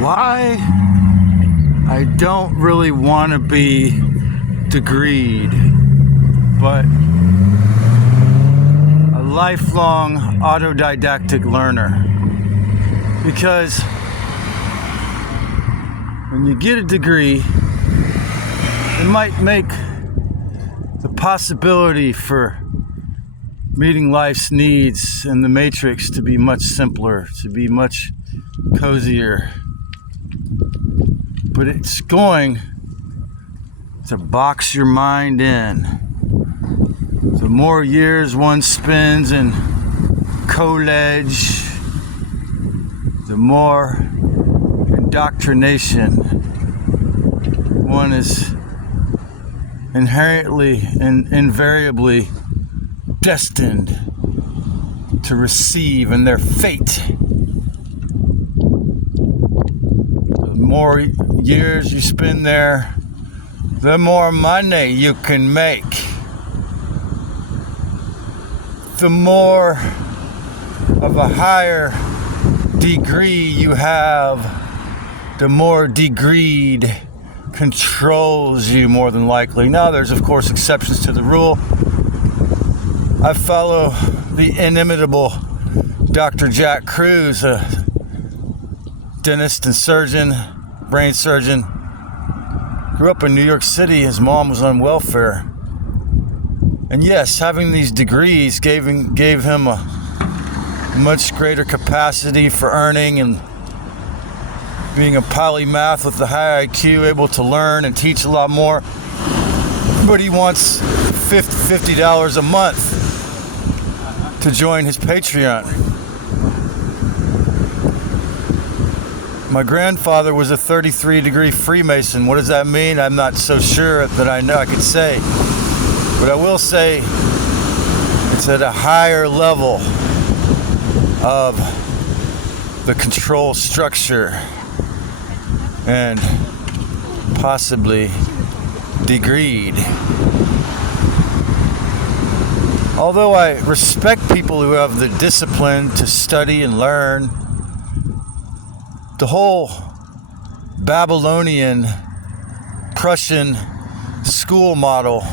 why I don't really want to be degreed, but a lifelong autodidactic learner. Because when you get a degree, it might make the possibility for meeting life's needs in the matrix to be much simpler, to be much cozier. But it's going to box your mind in. The more years one spends in college, the more indoctrination one is inherently and invariably destined to receive in their fate. The more years you spend there, the more money you can make. The more of a higher degree you have, the more degreed controls you more than likely. Now, there's of course exceptions to the rule. I follow the inimitable Dr. Jack Cruz, a dentist and surgeon, brain surgeon. Grew up in New York City. His mom was on welfare. And yes, having these degrees gave him a much greater capacity for earning and being a polymath with a high IQ, able to learn and teach a lot more. But he wants $50 a month to join his Patreon. My grandfather was a 33-degree Freemason. What does that mean? I'm not so sure that I know I could say. But I will say it's at a higher level of the control structure and possibly degreed. Although I respect people who have the discipline to study and learn, the whole Babylonian Prussian school model,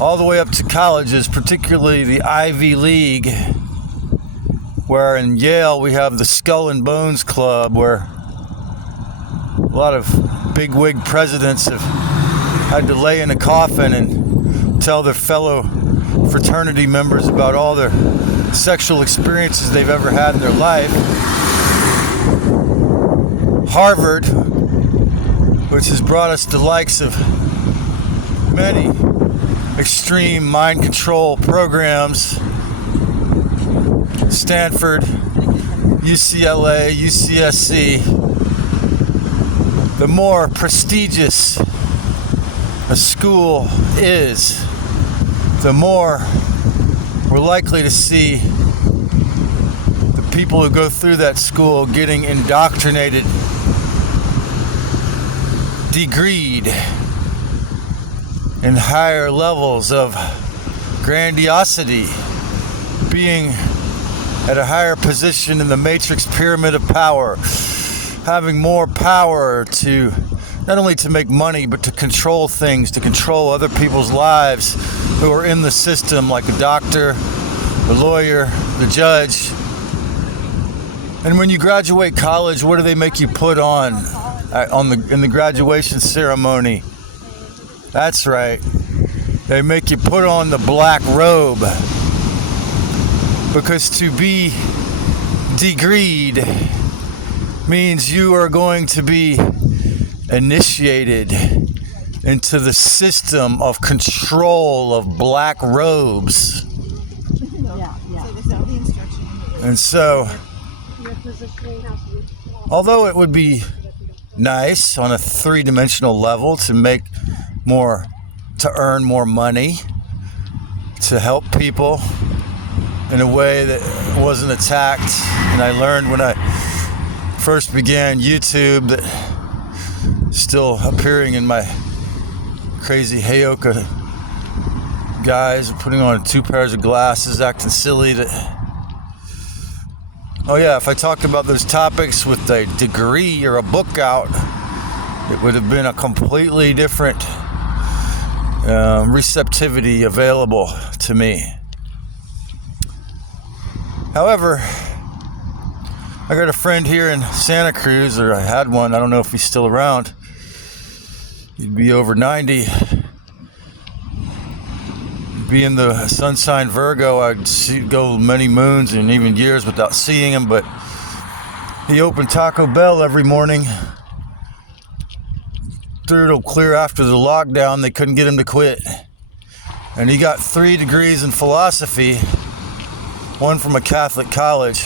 all the way up to colleges, particularly the Ivy League, where in Yale we have the Skull and Bones Club, where a lot of bigwig presidents have had to lay in a coffin and tell their fellow fraternity members about all their sexual experiences they've ever had in their life. Harvard, which has brought us the likes of many extreme mind control programs, Stanford, UCLA, UCSC, the more prestigious a school is, the more we're likely to see the people who go through that school getting indoctrinated, degreed in higher levels of grandiosity, being at a higher position in the matrix pyramid of power, having more power to not only to make money, but to control things, to control other people's lives who are in the system, like a doctor, the lawyer, the judge. And when you graduate college, what do they make you put on in the graduation ceremony? That's right. They make you put on the black robe. Because to be degreed means you are going to be initiated into the system of control of black robes. And so, although it would be nice on a three-dimensional level to earn more money, to help people in a way that wasn't attacked, and I learned when I first began YouTube that still appearing in my crazy Heyoka guys putting on 2 pairs of glasses, acting silly, that Oh yeah, if I talked about those topics with a degree or a book out, it would have been a completely different receptivity available to me. However, I got a friend here in Santa Cruz, or I had one, I don't know if he's still around. He'd be over 90. Be in the sun sign Virgo. I'd go many moons and even years without seeing him, but he opened Taco Bell every morning. Through clear after the lockdown, they couldn't get him to quit. And he got 3 degrees in philosophy, one from a Catholic college.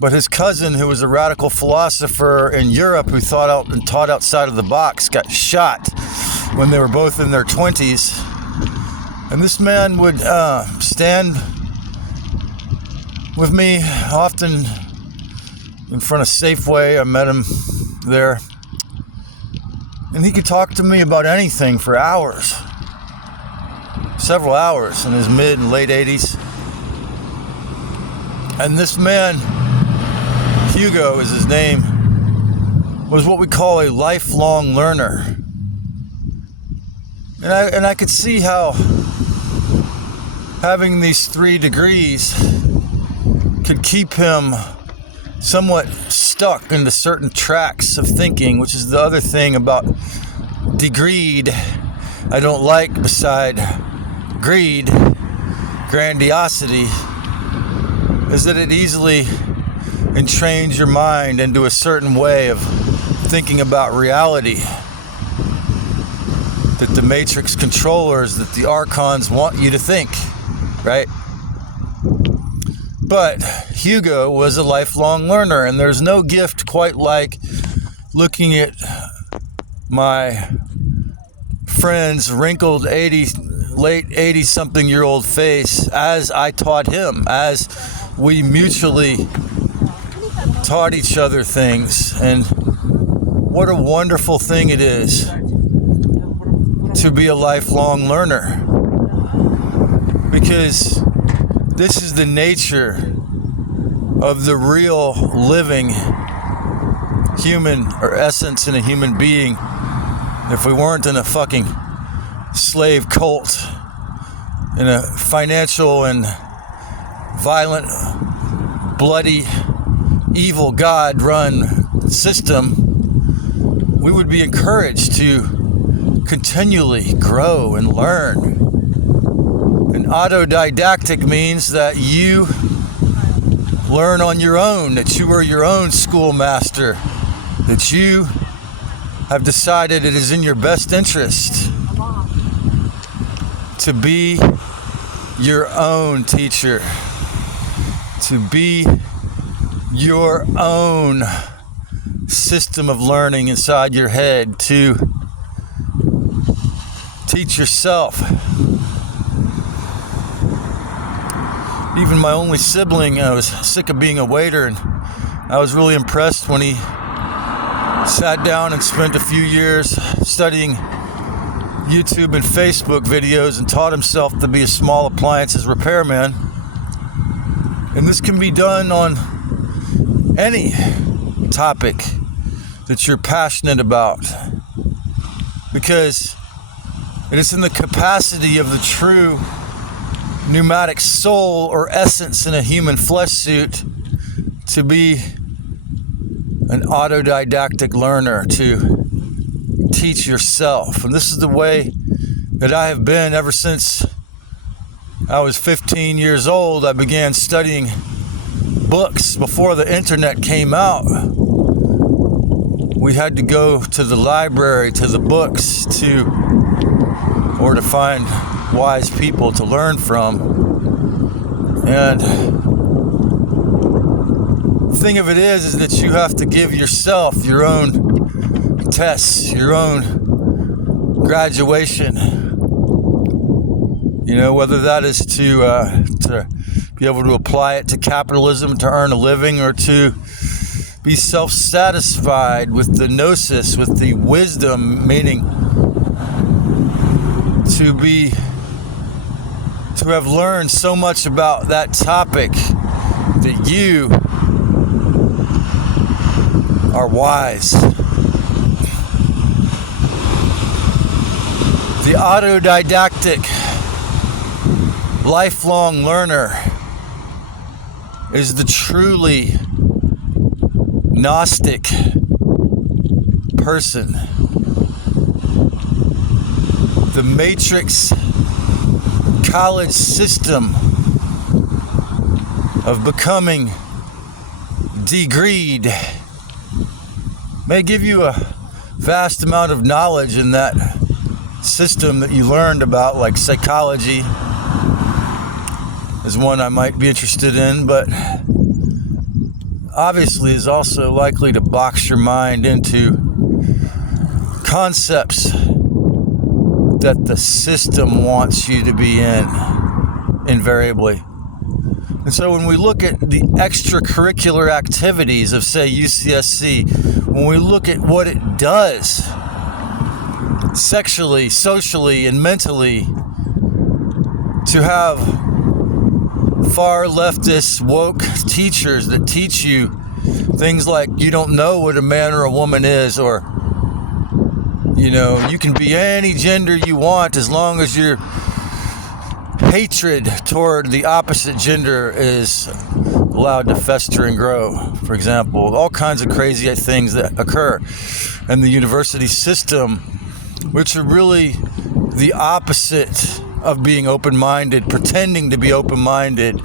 But his cousin, who was a radical philosopher in Europe who thought out and taught outside of the box, got shot when they were both in their 20s. And this man would stand with me often in front of Safeway. I met him there. And he could talk to me about anything for hours. Several hours in his mid and late 80s. And this man, Hugo is his name, was what we call a lifelong learner. And I could see how having these 3 degrees could keep him somewhat stuck into certain tracks of thinking, which is the other thing about degreed I don't like beside greed, grandiosity, is that it easily entrains your mind into a certain way of thinking about reality, that the matrix controllers, that the archons want you to think, right? But Hugo was a lifelong learner, and there's no gift quite like looking at my friend's wrinkled late 80-something-year-old face as I taught him, as we mutually taught each other things. And what a wonderful thing it is to be a lifelong learner, because this is the nature of the real living human, or essence in a human being. If we weren't in a fucking slave cult, in a financial and violent, bloody, evil God-run system, we would be encouraged to continually grow and learn. And autodidactic means that you learn on your own, that you are your own schoolmaster, that you have decided it is in your best interest to be your own teacher, to be your own system of learning inside your head, to teach yourself. Even my only sibling, I was sick of being a waiter, and I was really impressed when he sat down and spent a few years studying YouTube and Facebook videos and taught himself to be a small appliances repairman. And this can be done on any topic that you're passionate about, because it is in the capacity of the true pneumatic soul or essence in a human flesh suit to be an autodidactic learner, to teach yourself. And this is the way that I have been ever since I was 15 years old. I began studying books before the internet came out. We had to go to the library, to the books, to find wise people to learn from. And the thing of it is that you have to give yourself your own tests, your own graduation. You know, whether that is to be able to apply it to capitalism to earn a living, or to be self-satisfied with the gnosis, with the wisdom, meaning to have learned so much about that topic that you are wise. The autodidactic lifelong learner is the truly Gnostic person. The matrix college system of becoming degreed may give you a vast amount of knowledge in that system that you learned about, like psychology is one I might be interested in, but obviously is also likely to box your mind into concepts that the system wants you to be in, invariably. And so when we look at the extracurricular activities of, say, UCSC, when we look at what it does sexually, socially, and mentally to have far leftist woke teachers that teach you things like you don't know what a man or a woman is, or you can be any gender you want as long as your hatred toward the opposite gender is allowed to fester and grow, for example. All kinds of crazy things that occur in the university system, which are really the opposite of being open-minded, pretending to be open-minded.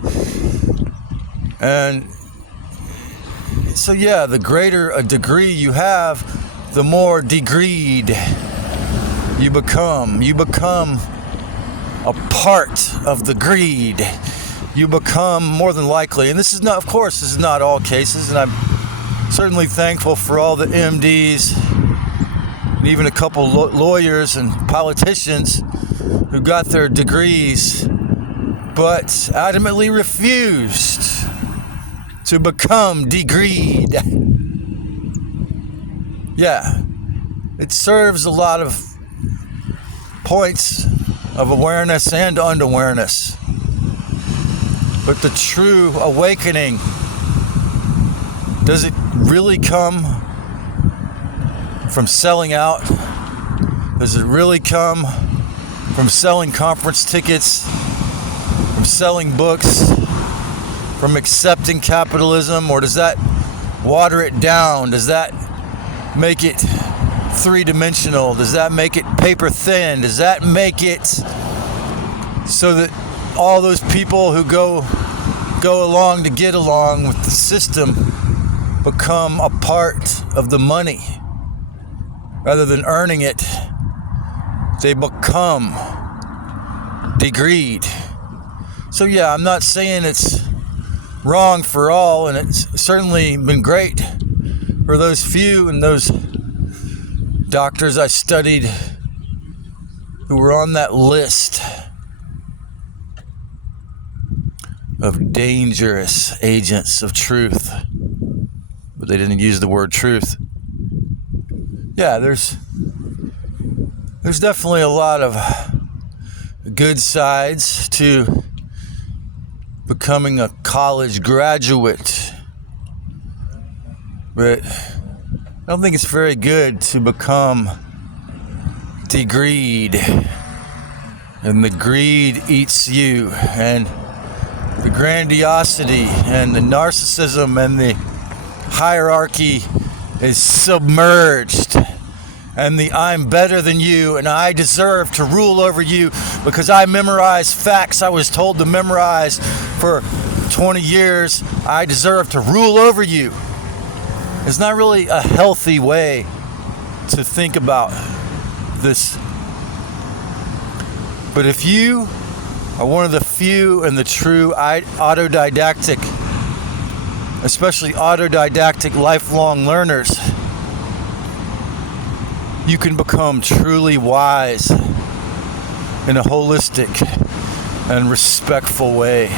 And so, yeah, the greater a degree you have, the more degreed you become. You become a part of the greed. You become, more than likely, and this is not, of course, this is not all cases, and I'm certainly thankful for all the MDs and even a couple lawyers and politicians who got their degrees but adamantly refused to become degreed. Yeah, it serves a lot of points of awareness and unawareness. But the true awakening, does it really come from selling out? Does it really come from selling conference tickets, from selling books, from accepting capitalism? Or does that water it down? Does that make it three-dimensional? Does that make it paper thin? Does that make it so that all those people who go along to get along with the system become a part of the money? Rather than earning it, they become degreed. So yeah, I'm not saying it's wrong for all, and it's certainly been great for those few and those doctors I studied who were on that list of dangerous agents of truth, but they didn't use the word truth. Yeah, there's definitely a lot of good sides to becoming a college graduate, but I don't think it's very good to become degreed, and the greed eats you, and the grandiosity and the narcissism and the hierarchy is submerged, and the I'm better than you and I deserve to rule over you because I memorized facts I was told to memorize for 20 years. I deserve to rule over you. It's not really a healthy way to think about this. But if you are one of the few and the true autodidactic, especially autodidactic lifelong learners, you can become truly wise in a holistic and respectful way.